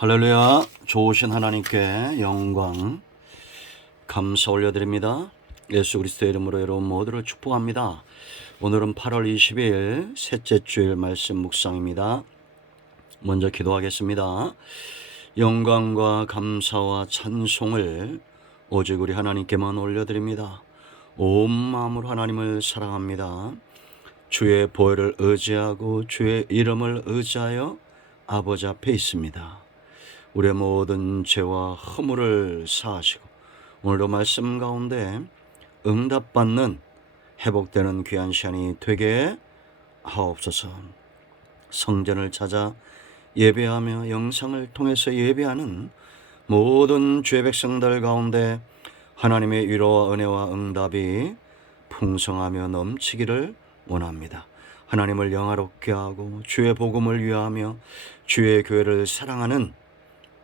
할렐루야. 좋으신 하나님께 영광 감사 올려드립니다. 예수 그리스도의 이름으로 여러분 모두를 축복합니다. 오늘은 8월 20일 셋째 주일 말씀 묵상입니다. 먼저 기도하겠습니다. 영광과 감사와 찬송을 오직 우리 하나님께만 올려드립니다. 온 마음으로 하나님을 사랑합니다. 주의 보혈을 의지하고 주의 이름을 의지하여 아버지 앞에 있습니다. 우리의 모든 죄와 허물을 사하시고 오늘도 말씀 가운데 응답받는 회복되는 귀한 시간이 되게 하옵소서. 성전을 찾아 예배하며 영상을 통해서 예배하는 모든 주의 백성들 가운데 하나님의 위로와 은혜와 응답이 풍성하며 넘치기를 원합니다. 하나님을 영화롭게 하고 주의 복음을 위하며 주의 교회를 사랑하는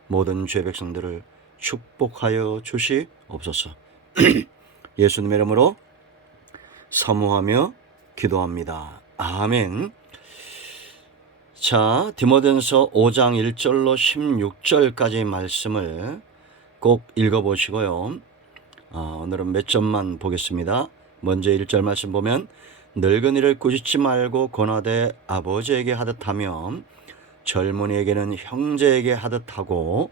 모든 죄 백성들을 축복하여 주시옵소서. 예수님의 이름으로 사모하며 기도합니다. 아멘. 자, 디모데전서 5장 1절로 16절까지 말씀을 꼭 읽어보시고요. 오늘은 몇 점만 보겠습니다. 먼저 1절 말씀 보면 늙은이를 꾸짖지 말고 권하되 아버지에게 하듯하며 젊은이에게는 형제에게 하듯하고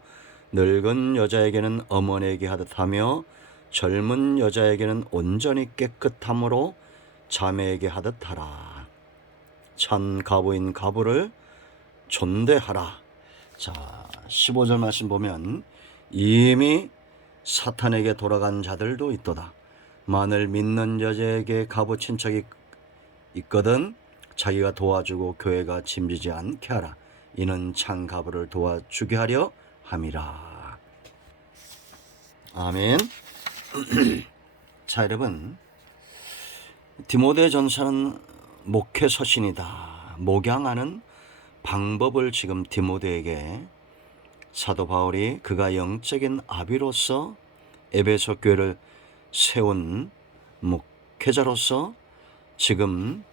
늙은 여자에게는 어머니에게 하듯하며 젊은 여자에게는 온전히 깨끗함으로 자매에게 하듯하라. 찬 가부인 가부를 존대하라. 자, 15절 말씀 보면 이미 사탄에게 돌아간 자들도 있도다. 만일 믿는 여자에게 가부 친척이 있거든 자기가 도와주고 교회가 짐지지 않게 하라. 이는 찬 가부를 도와주게 하려 함이라. 아멘. 자, 여러분, 디모데 전서는 목회 서신이다. 목양하는 방법을 지금 디모데에게 사도 바울이 그가 영적인 아비로서 에베소 교회를 세운 목회자로서 지금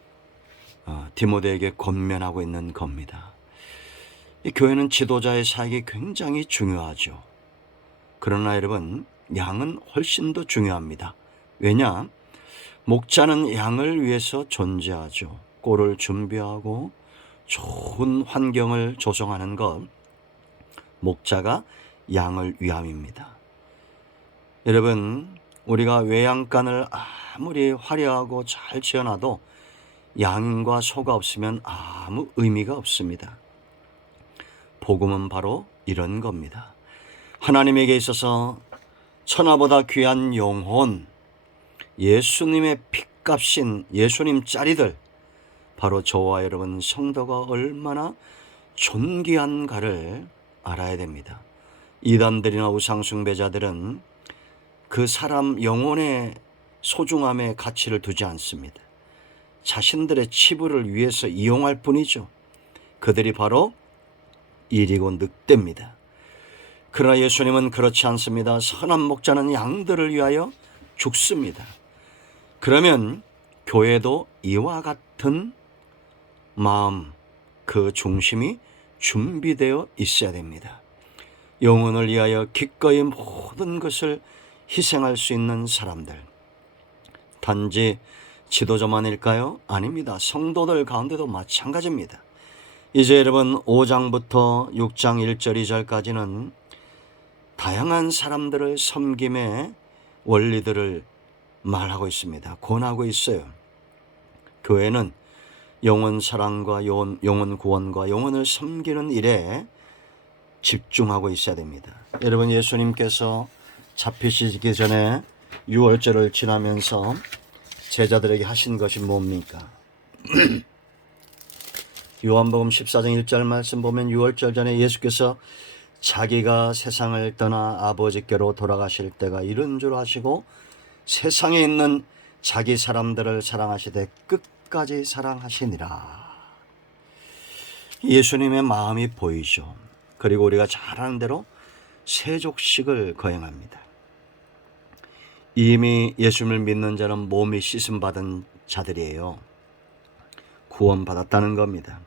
디모데에게 권면하고 있는 겁니다. 이 교회는 지도자의 사역이 굉장히 중요하죠. 그러나 여러분, 양은 훨씬 더 중요합니다. 왜냐? 목자는 양을 위해서 존재하죠. 꼴을 준비하고 좋은 환경을 조성하는 것, 목자가 양을 위함입니다. 여러분, 우리가 외양간을 아무리 화려하고 잘 지어놔도 양과 소가 없으면 아무 의미가 없습니다. 복음은 바로 이런 겁니다. 하나님에게 있어서 천하보다 귀한 영혼, 예수님의 핏값인 예수님 짜리들, 바로 저와 여러분 성도가 얼마나 존귀한가를 알아야 됩니다. 이단들이나 우상숭배자들은 그 사람 영혼의 소중함에 가치를 두지 않습니다. 자신들의 치부를 위해서 이용할 뿐이죠. 그들이 바로 일이고 늑대입니다. 그러나 예수님은 그렇지 않습니다. 선한 목자는 양들을 위하여 죽습니다. 그러면 교회도 이와 같은 마음, 그 중심이 준비되어 있어야 됩니다. 영혼을 위하여 기꺼이 모든 것을 희생할 수 있는 사람들. 단지 지도자만일까요? 아닙니다. 성도들 가운데도 마찬가지입니다. 이제 여러분 5장부터 6장 1절 2절까지는 다양한 사람들을 섬김의 원리들을 말하고 있습니다. 권하고 있어요. 교회는 영혼 사랑과 영혼 구원과 영혼을 섬기는 일에 집중하고 있어야 됩니다. 여러분, 예수님께서 잡히시기 전에 유월절을 지나면서 제자들에게 하신 것이 뭡니까? 요한복음 14장 1절 말씀 보면 유월절 전에 예수께서 자기가 세상을 떠나 아버지께로 돌아가실 때가 이른 줄 아시고 세상에 있는 자기 사람들을 사랑하시되 끝까지 사랑하시니라. 예수님의 마음이 보이죠. 그리고 우리가 잘 아는 대로 세족식을 거행합니다. 이미 예수님을 믿는 자는 몸이 씻음받은 자들이에요. 구원받았다는 겁니다.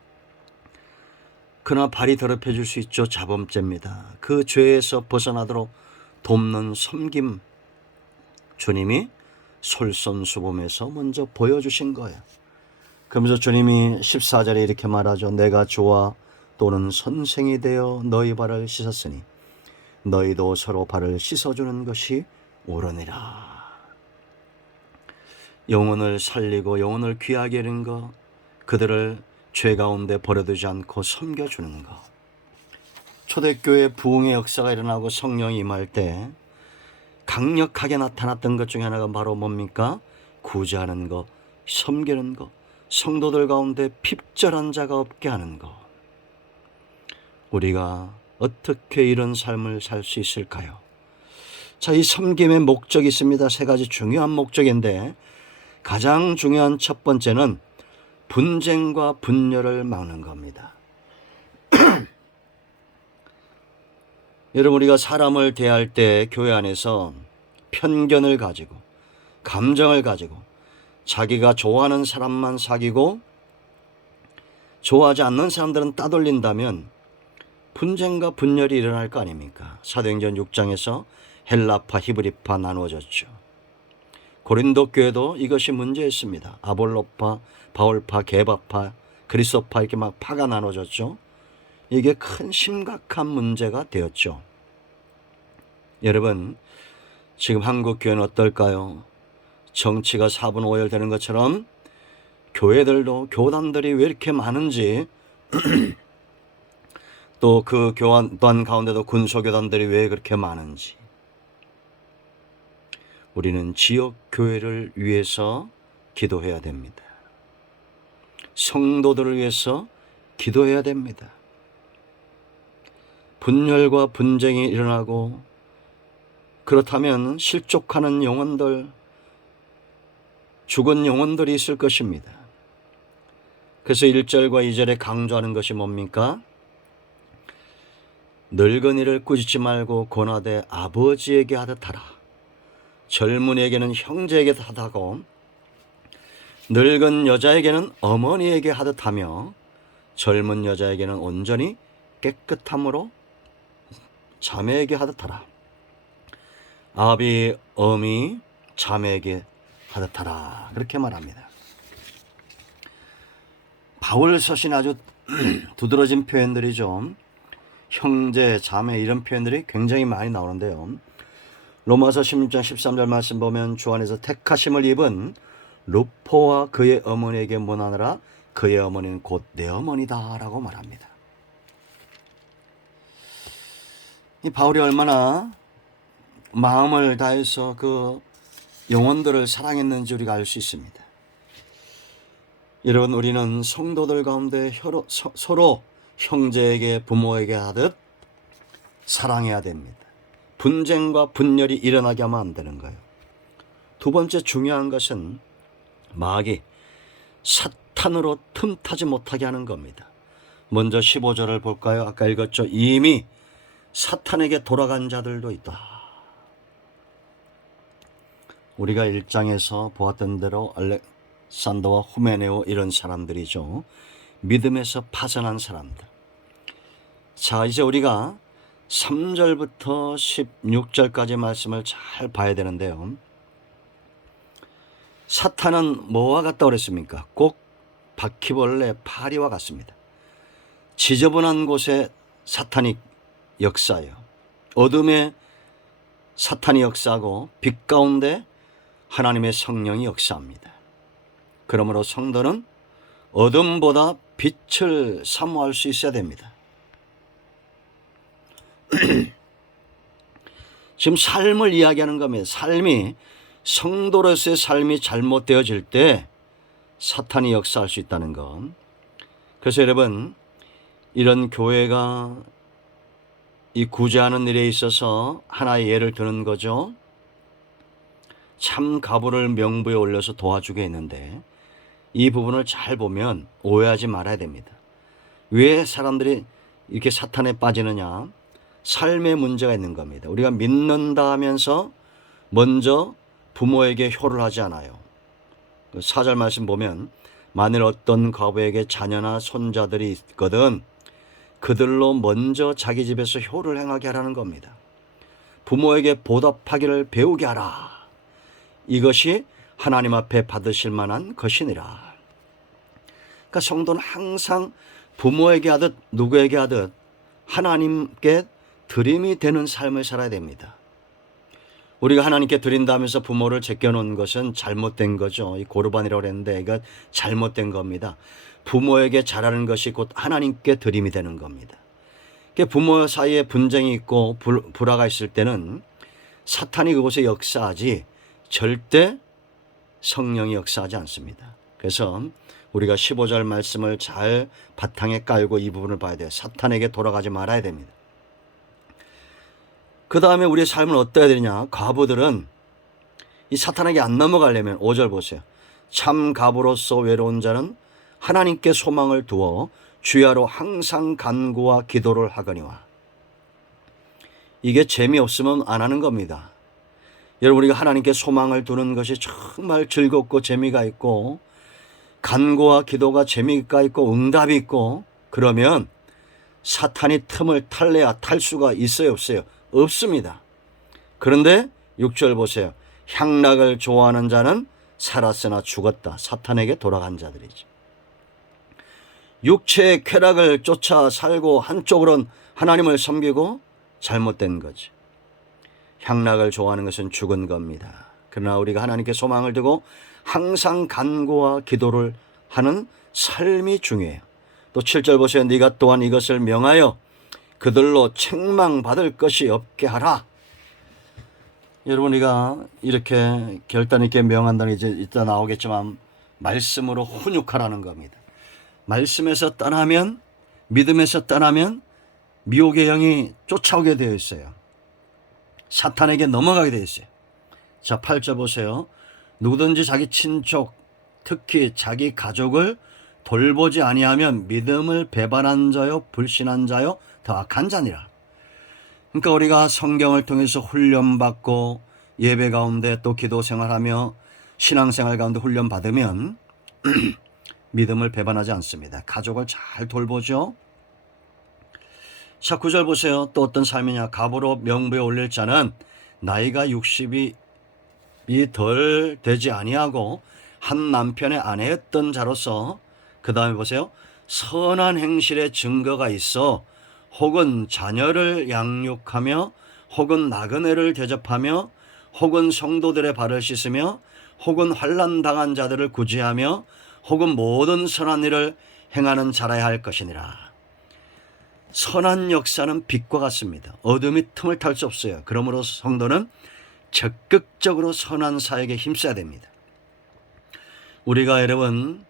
그러나 발이 더럽혀질 수 있죠. 자범죄입니다. 그 죄에서 벗어나도록 돕는 섬김, 주님이 솔선수범해서 먼저 보여주신 거예요. 그러면서 주님이 14절에 이렇게 말하죠. 내가 주와 또는 선생이 되어 너희 발을 씻었으니 너희도 서로 발을 씻어주는 것이 옳으니라. 영혼을 살리고 영혼을 귀하게 하는 것, 그들을 죄 가운데 버려두지 않고 섬겨주는 것. 초대교회 부흥의 역사가 일어나고 성령이 임할 때 강력하게 나타났던 것 중에 하나가 바로 뭡니까? 구제하는 것, 섬기는 것, 성도들 가운데 핍절한 자가 없게 하는 것. 우리가 어떻게 이런 삶을 살 수 있을까요? 자, 이 섬김의 목적이 있습니다. 세 가지 중요한 목적인데 가장 중요한 첫 번째는 분쟁과 분열을 막는 겁니다. 여러분, 우리가 사람을 대할 때 교회 안에서 편견을 가지고 감정을 가지고 자기가 좋아하는 사람만 사귀고 좋아하지 않는 사람들은 따돌린다면 분쟁과 분열이 일어날 거 아닙니까? 사도행전 6장에서 헬라파, 히브리파 나누어졌죠. 고린도 교회도 이것이 문제였습니다. 아볼로파, 바울파, 게바파, 그리스도파 이렇게 막 파가 나눠졌죠. 이게 큰 심각한 문제가 되었죠. 여러분, 지금 한국 교회는 어떨까요? 정치가 4분 5열 되는 것처럼 교회들도 교단들이 왜 이렇게 많은지 또 그 교단 가운데도 군소교단들이 왜 그렇게 많은지. 우리는 지역 교회를 위해서 기도해야 됩니다. 성도들을 위해서 기도해야 됩니다. 분열과 분쟁이 일어나고 그렇다면 실족하는 영혼들, 죽은 영혼들이 있을 것입니다. 그래서 1절과 2절에 강조하는 것이 뭡니까? 늙은이를 꾸짖지 말고 권하되 아버지에게 하듯 하라. 젊은이에게는 형제에게 하다고 늙은 여자에게는 어머니에게 하듯 하며 젊은 여자에게는 온전히 깨끗함으로 자매에게 하듯 하라. 아비, 어미, 자매에게 하듯 하라. 그렇게 말합니다. 바울 서신 아주 두드러진 표현들이죠. 형제, 자매 이런 표현들이 굉장히 많이 나오는데요. 로마서 16장 13절 말씀 보면 주 안에서 택하심을 입은 루포와 그의 어머니에게 문하느라 그의 어머니는 곧 내 어머니다 라고 말합니다. 이 바울이 얼마나 마음을 다해서 그 영혼들을 사랑했는지 우리가 알 수 있습니다. 여러분, 우리는 성도들 가운데 서로 형제에게 부모에게 하듯 사랑해야 됩니다. 분쟁과 분열이 일어나게 하면 안 되는 거예요. 두 번째 중요한 것은 마귀, 사탄으로 틈타지 못하게 하는 겁니다. 먼저 15절을 볼까요? 아까 읽었죠. 이미 사탄에게 돌아간 자들도 있다. 우리가 1장에서 보았던 대로 알렉산더와 후메네오 이런 사람들이죠. 믿음에서 파산한 사람들. 자, 이제 우리가 3절부터 16절까지 말씀을 잘 봐야 되는데요. 사탄은 뭐와 같다고 그랬습니까? 꼭 바퀴벌레 파리와 같습니다. 지저분한 곳에 사탄이 역사해요. 어둠에 사탄이 역사하고 빛 가운데 하나님의 성령이 역사합니다. 그러므로 성도는 어둠보다 빛을 사모할 수 있어야 됩니다. 지금 삶을 이야기하는 겁니다. 삶이 성도로서의 삶이 잘못되어질 때 사탄이 역사할 수 있다는 것. 그래서 여러분, 이런 교회가 이 구제하는 일에 있어서 하나의 예를 드는 거죠. 참 가부를 명부에 올려서 도와주게 했는데 이 부분을 잘 보면 오해하지 말아야 됩니다. 왜 사람들이 이렇게 사탄에 빠지느냐? 삶의 문제가 있는 겁니다. 우리가 믿는다 하면서 먼저 부모에게 효를 하지 않아요. 4절 말씀 보면 만일 어떤 과부에게 자녀나 손자들이 있거든 그들로 먼저 자기 집에서 효를 행하게 하라는 겁니다. 부모에게 보답하기를 배우게 하라. 이것이 하나님 앞에 받으실 만한 것이니라. 그러니까 성도는 항상 부모에게 하듯 누구에게 하듯 하나님께 드림이 되는 삶을 살아야 됩니다. 우리가 하나님께 드린다면서 부모를 제껴놓은 것은 잘못된 거죠. 이 고르반이라고 그랬는데 이거 잘못된 겁니다. 부모에게 잘하는 것이 곧 하나님께 드림이 되는 겁니다. 부모 사이에 분쟁이 있고 불화가 있을 때는 사탄이 그곳에 역사하지 절대 성령이 역사하지 않습니다. 그래서 우리가 15절 말씀을 잘 바탕에 깔고 이 부분을 봐야 돼요. 사탄에게 돌아가지 말아야 됩니다. 그 다음에 우리의 삶은 어떠해야 되느냐. 과부들은 이 사탄에게 안 넘어가려면 5절 보세요. 참 과부로서 외로운 자는 하나님께 소망을 두어 주야로 항상 간구와 기도를 하거니와. 이게 재미없으면 안 하는 겁니다. 여러분, 우리가 하나님께 소망을 두는 것이 정말 즐겁고 재미가 있고 간구와 기도가 재미가 있고 응답이 있고 그러면 사탄이 틈을 탈래야 탈 수가 있어요, 없어요? 없습니다. 그런데 6절 보세요. 향락을 좋아하는 자는 살았으나 죽었다. 사탄에게 돌아간 자들이죠. 육체의 쾌락을 쫓아 살고 한쪽으로는 하나님을 섬기고 잘못된 거지. 향락을 좋아하는 것은 죽은 겁니다. 그러나 우리가 하나님께 소망을 두고 항상 간구와 기도를 하는 삶이 중요해요. 또 7절 보세요. 네가 또한 이것을 명하여 그들로 책망받을 것이 없게 하라. 여러분, 우리가 이렇게 결단 있게 명한다는 이제 이따 나오겠지만 말씀으로 훈육하라는 겁니다. 말씀에서 떠나면, 믿음에서 떠나면 미혹의 영이 쫓아오게 되어 있어요. 사탄에게 넘어가게 되어 있어요. 자, 8절 보세요. 누구든지 자기 친족, 특히 자기 가족을 돌보지 아니하면 믿음을 배반한 자요 불신한 자요 더 악한 자니라. 그러니까 우리가 성경을 통해서 훈련받고 예배 가운데 또 기도 생활하며 신앙생활 가운데 훈련받으면 믿음을 배반하지 않습니다. 가족을 잘 돌보죠. 자, 9절 보세요. 또 어떤 삶이냐. 갑으로 명부에 올릴 자는 나이가 60이 덜 되지 아니하고 한 남편의 아내였던 자로서, 그 다음에 보세요. 선한 행실의 증거가 있어 혹은 자녀를 양육하며 혹은 나그네를 대접하며 혹은 성도들의 발을 씻으며 혹은 환난 당한 자들을 구제하며 혹은 모든 선한 일을 행하는 자라야 할 것이니라. 선한 역사는 빛과 같습니다. 어둠이 틈을 탈 수 없어요. 그러므로 성도는 적극적으로 선한 사역에 힘써야 됩니다. 우리가 여러분,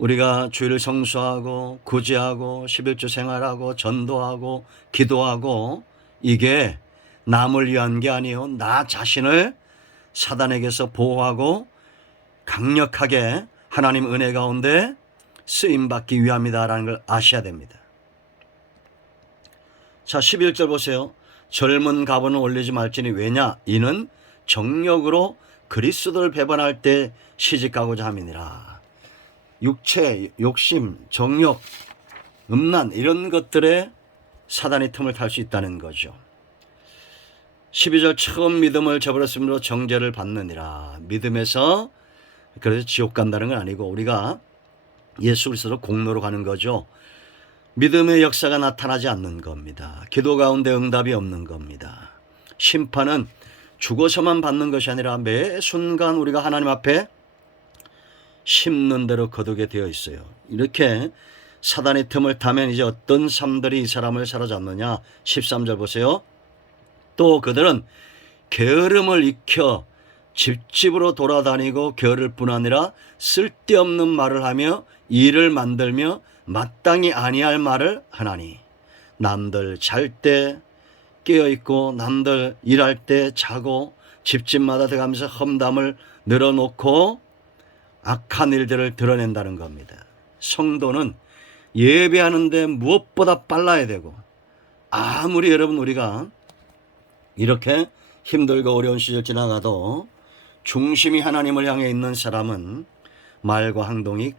우리가 주일을 성수하고 구제하고 11주 생활하고 전도하고 기도하고 이게 남을 위한 게 아니에요. 나 자신을 사단에게서 보호하고 강력하게 하나님 은혜 가운데 쓰임받기 위함이다라는 걸 아셔야 됩니다. 자, 11절 보세요. 젊은 가부는 올리지 말지니 왜냐? 이는 정욕으로 그리스도를 배반할 때 시집가고자 함이니라. 육체, 욕심, 정욕, 음란 이런 것들에 사단이 틈을 탈 수 있다는 거죠. 12절 처음 믿음을 저버렸으므로 정죄를 받느니라. 믿음에서 그래서 지옥 간다는 건 아니고 우리가 예수 그리스도로 공로로 가는 거죠. 믿음의 역사가 나타나지 않는 겁니다. 기도 가운데 응답이 없는 겁니다. 심판은 죽어서만 받는 것이 아니라 매 순간 우리가 하나님 앞에 심는 대로 거두게 되어 있어요. 이렇게 사단의 틈을 타면 이제 어떤 삶들이 이 사람을 사로잡느냐. 13절 보세요. 또 그들은 게으름을 익혀 집집으로 돌아다니고 게으를 뿐 아니라 쓸데없는 말을 하며 일을 만들며 마땅히 아니할 말을 하나니 남들 잘 때 깨어있고 남들 일할 때 자고 집집마다 들어가면서 험담을 늘어놓고 악한 일들을 드러낸다는 겁니다. 성도는 예배하는데 무엇보다 빨라야 되고 아무리 여러분 우리가 이렇게 힘들고 어려운 시절 지나가도 중심이 하나님을 향해 있는 사람은 말과 행동이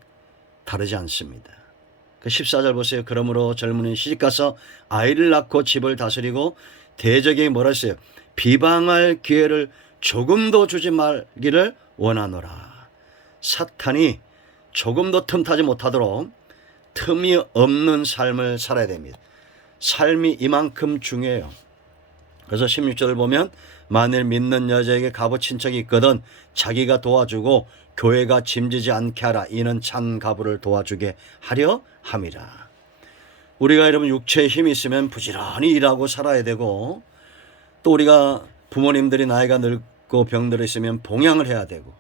다르지 않습니다. 그 14절 보세요. 그러므로 젊은이 시집가서 아이를 낳고 집을 다스리고 대적에게 뭐라 했어요? 비방할 기회를 조금도 주지 말기를 원하노라. 사탄이 조금도 틈타지 못하도록 틈이 없는 삶을 살아야 됩니다. 삶이 이만큼 중요해요. 그래서 16절을 보면 만일 믿는 여자에게 가부 친척이 있거든 자기가 도와주고 교회가 짐지지 않게 하라. 이는 찬 가부를 도와주게 하려 함이라. 우리가 여러분 육체에 힘이 있으면 부지런히 일하고 살아야 되고, 또 우리가 부모님들이 나이가 늙고 병들어 있으면 봉양을 해야 되고,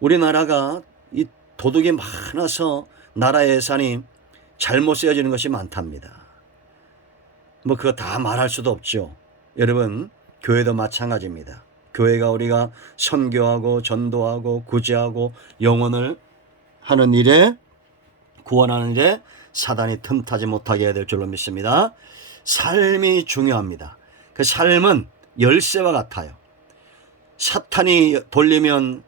우리나라가 이 도둑이 많아서 나라 예산이 잘못 쓰여지는 것이 많답니다. 뭐 그거 다 말할 수도 없죠. 여러분 교회도 마찬가지입니다. 교회가 우리가 선교하고 전도하고 구제하고 영혼을 하는 일에, 구원하는 일에 사단이 틈타지 못하게 해야 될 줄로 믿습니다. 삶이 중요합니다. 그 삶은 열쇠와 같아요. 사탄이 돌리면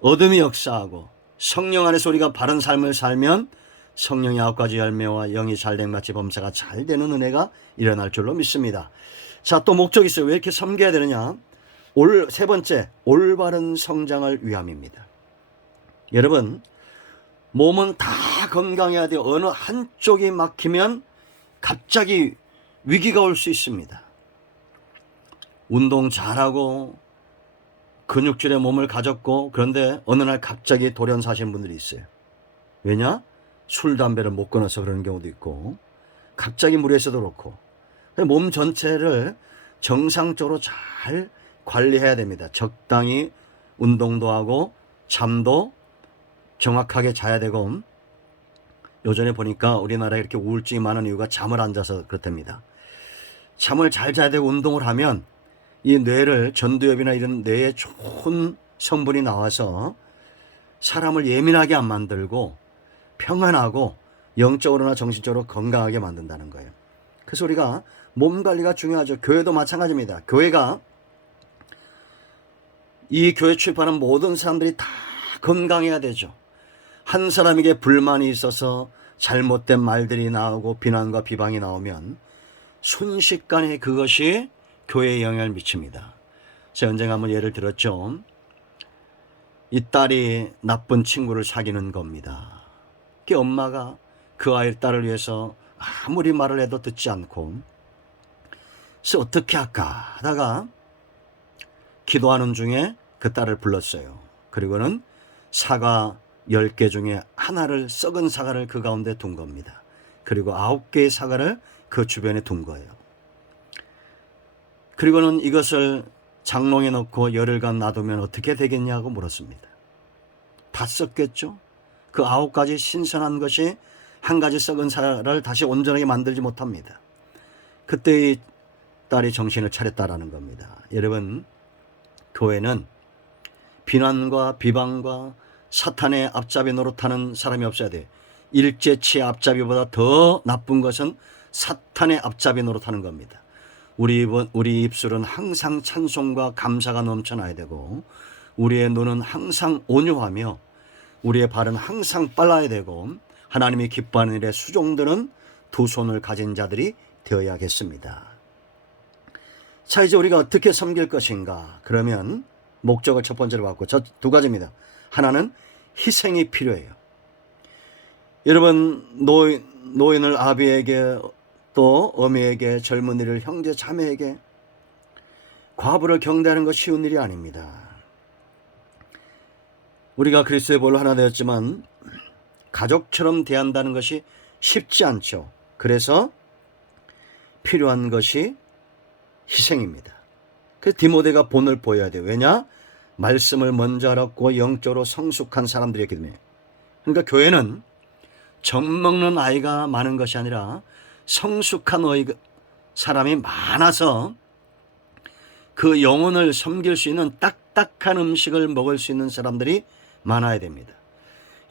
어둠이 역사하고, 성령 안에서 우리가 바른 삶을 살면 성령의 9가지 열매와 영이 잘된 마치 범사가 잘 되는 은혜가 일어날 줄로 믿습니다. 자, 또 목적이 있어요. 왜 이렇게 섬겨야 되느냐? 세 번째, 올바른 성장을 위함입니다. 여러분, 몸은 다 건강해야 돼요. 어느 한쪽이 막히면 갑자기 위기가 올 수 있습니다. 운동 잘하고 근육질의 몸을 가졌고, 그런데 어느 날 갑자기 돌연사하시는 분들이 있어요. 왜냐? 술, 담배를 못 끊어서 그러는 경우도 있고, 갑자기 무리해서도 그렇고, 몸 전체를 정상적으로 잘 관리해야 됩니다. 적당히 운동도 하고 잠도 정확하게 자야 되고, 요전에 보니까 우리나라에 이렇게 우울증이 많은 이유가 잠을 안 자서 그렇답니다. 잠을 잘 자야 되고 운동을 하면 이 뇌를, 전두엽이나 이런 뇌에 좋은 성분이 나와서 사람을 예민하게 안 만들고 평안하고 영적으로나 정신적으로 건강하게 만든다는 거예요. 그래서 우리가 몸 관리가 중요하죠. 교회도 마찬가지입니다. 교회가, 이 교회 출입하는 모든 사람들이 다 건강해야 되죠. 한 사람에게 불만이 있어서 잘못된 말들이 나오고 비난과 비방이 나오면 순식간에 그것이 교회에 영향을 미칩니다. 제가 언젠가 한번 예를 들었죠. 이 딸이 나쁜 친구를 사귀는 겁니다. 그 엄마가 그 아이, 딸을 위해서 아무리 말을 해도 듣지 않고, 그래서 어떻게 할까 하다가 기도하는 중에 그 딸을 불렀어요. 그리고는 사과 10개 중에 하나를, 썩은 사과를 그 가운데 둔 겁니다. 그리고 9개의 사과를 그 주변에 둔 거예요. 그리고는 이것을 장롱에 넣고 열흘간 놔두면 어떻게 되겠냐고 물었습니다. 다 썩겠죠? 그 9가지 신선한 것이 한 가지 썩은 사과를 다시 온전하게 만들지 못합니다. 그때 이 딸이 정신을 차렸다라는 겁니다. 여러분, 교회는 비난과 비방과 사탄의 앞잡이 노릇하는 사람이 없어야 돼요. 일제치의 앞잡이보다 더 나쁜 것은 사탄의 앞잡이 노릇하는 겁니다. 우리 입술은 항상 찬송과 감사가 넘쳐나야 되고, 우리의 눈은 항상 온유하며 우리의 발은 항상 빨라야 되고, 하나님이 기뻐하는 일에 수종드는 두 손을 가진 자들이 되어야겠습니다. 자, 이제 우리가 어떻게 섬길 것인가? 그러면 목적을 첫 번째로 봤고, 저 두 가지입니다. 하나는 희생이 필요해요. 여러분, 노인을 아비에게, 또 어미에게, 젊은이를 형제 자매에게, 과부를 경대하는 것 쉬운 일이 아닙니다. 우리가 그리스도의 볼로 하나 되었지만 가족처럼 대한다는 것이 쉽지 않죠. 그래서 필요한 것이 희생입니다. 그래서 디모데가 본을 보여야 돼요. 왜냐? 말씀을 먼저 알았고 영적으로 성숙한 사람들이었기 때문에. 그러니까 교회는 젖먹는 아이가 많은 것이 아니라 성숙한 사람이 많아서 그 영혼을 섬길 수 있는 딱딱한 음식을 먹을 수 있는 사람들이 많아야 됩니다.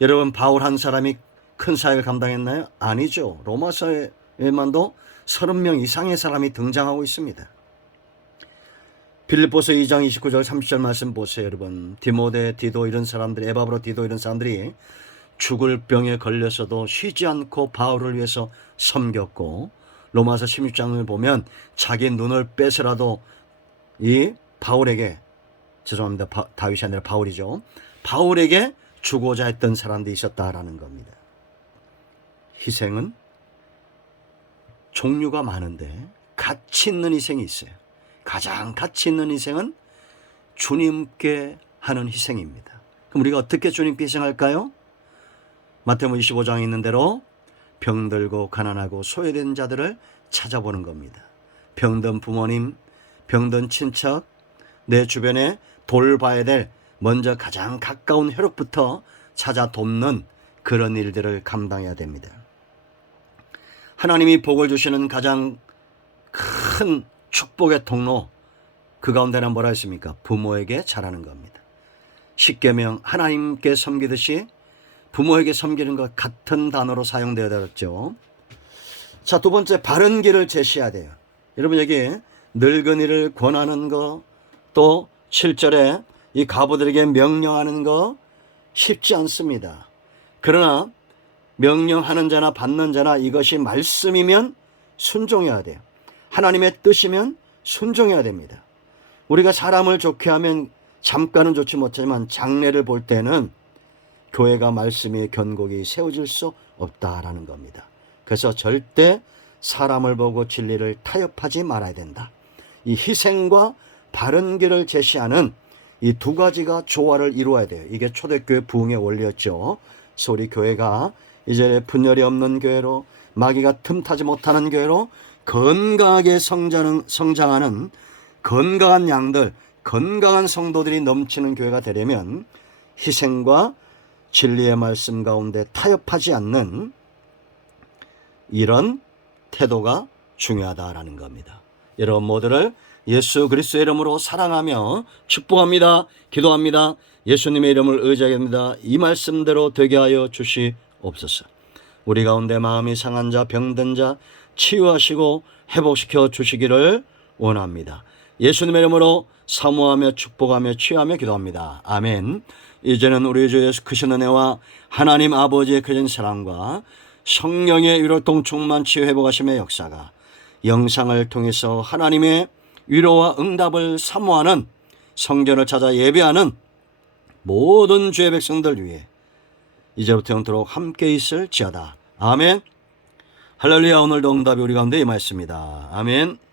여러분, 바울 한 사람이 큰 사역을 감당했나요? 아니죠. 로마서에만도 30명 이상의 사람이 등장하고 있습니다. 빌립보서 2장 29절 30절 말씀 보세요. 여러분, 디모데, 디도 이런 사람들이, 에바브로, 디도 이런 사람들이 죽을 병에 걸려서도 쉬지 않고 바울을 위해서 섬겼고, 로마서 16장을 보면 자기 눈을 빼서라도 이 바울에게, 죄송합니다, 다윗이 아니라 바울이죠, 바울에게 주고자 했던 사람도 있었다라는 겁니다. 희생은 종류가 많은데 가치 있는 희생이 있어요. 가장 가치 있는 희생은 주님께 하는 희생입니다. 그럼 우리가 어떻게 주님께 희생할까요? 마태복음 25장에 있는 대로 병들고 가난하고 소외된 자들을 찾아보는 겁니다. 병든 부모님, 병든 친척, 내 주변에 돌봐야 될 먼저 가장 가까운 혈육부터 찾아 돕는 그런 일들을 감당해야 됩니다. 하나님이 복을 주시는 가장 큰 축복의 통로, 그 가운데는 뭐라 했습니까? 부모에게 잘하는 겁니다. 십계명 하나님께 섬기듯이 부모에게 섬기는 것 같은 단어로 사용되어졌죠. 자, 두 번째, 바른 길을 제시해야 돼요. 여러분, 여기 늙은이를 권하는 거, 또 7절에 이 가부들에게 명령하는 거 쉽지 않습니다. 그러나 명령하는 자나 받는 자나 이것이 말씀이면 순종해야 돼요. 하나님의 뜻이면 순종해야 됩니다. 우리가 사람을 좋게 하면 잠깐은 좋지 못하지만 장래를 볼 때는 교회가 말씀의 견고히 세워질 수 없다라는 겁니다. 그래서 절대 사람을 보고 진리를 타협하지 말아야 된다. 이 희생과 바른 길을 제시하는 이 두 가지가 조화를 이루어야 돼요. 이게 초대교회 부흥의 원리였죠. 그래서 우리 교회가 이제 분열이 없는 교회로, 마귀가 틈타지 못하는 교회로 건강하게 성장하는 건강한 양들, 건강한 성도들이 넘치는 교회가 되려면 희생과 진리의 말씀 가운데 타협하지 않는 이런 태도가 중요하다라는 겁니다. 여러분 모두를 예수 그리스도의 이름으로 사랑하며 축복합니다. 기도합니다. 예수님의 이름을 의지합니다. 이 말씀대로 되게 하여 주시옵소서. 우리 가운데 마음이 상한 자, 병든 자 치유하시고 회복시켜 주시기를 원합니다. 예수님의 이름으로 사모하며 축복하며 치유하며 기도합니다. 아멘. 이제는 우리 주 예수 크신 은혜와 하나님 아버지의 크신 사랑과 성령의 위로통 충만 치유 회복하심의 역사가 영상을 통해서 하나님의 위로와 응답을 사모하는, 성전을 찾아 예배하는 모든 주의 백성들 위해 이제부터 영토록 함께 있을지어다. 아멘. 할렐루야. 오늘도 응답이 우리 가운데 임하였습니다. 아멘.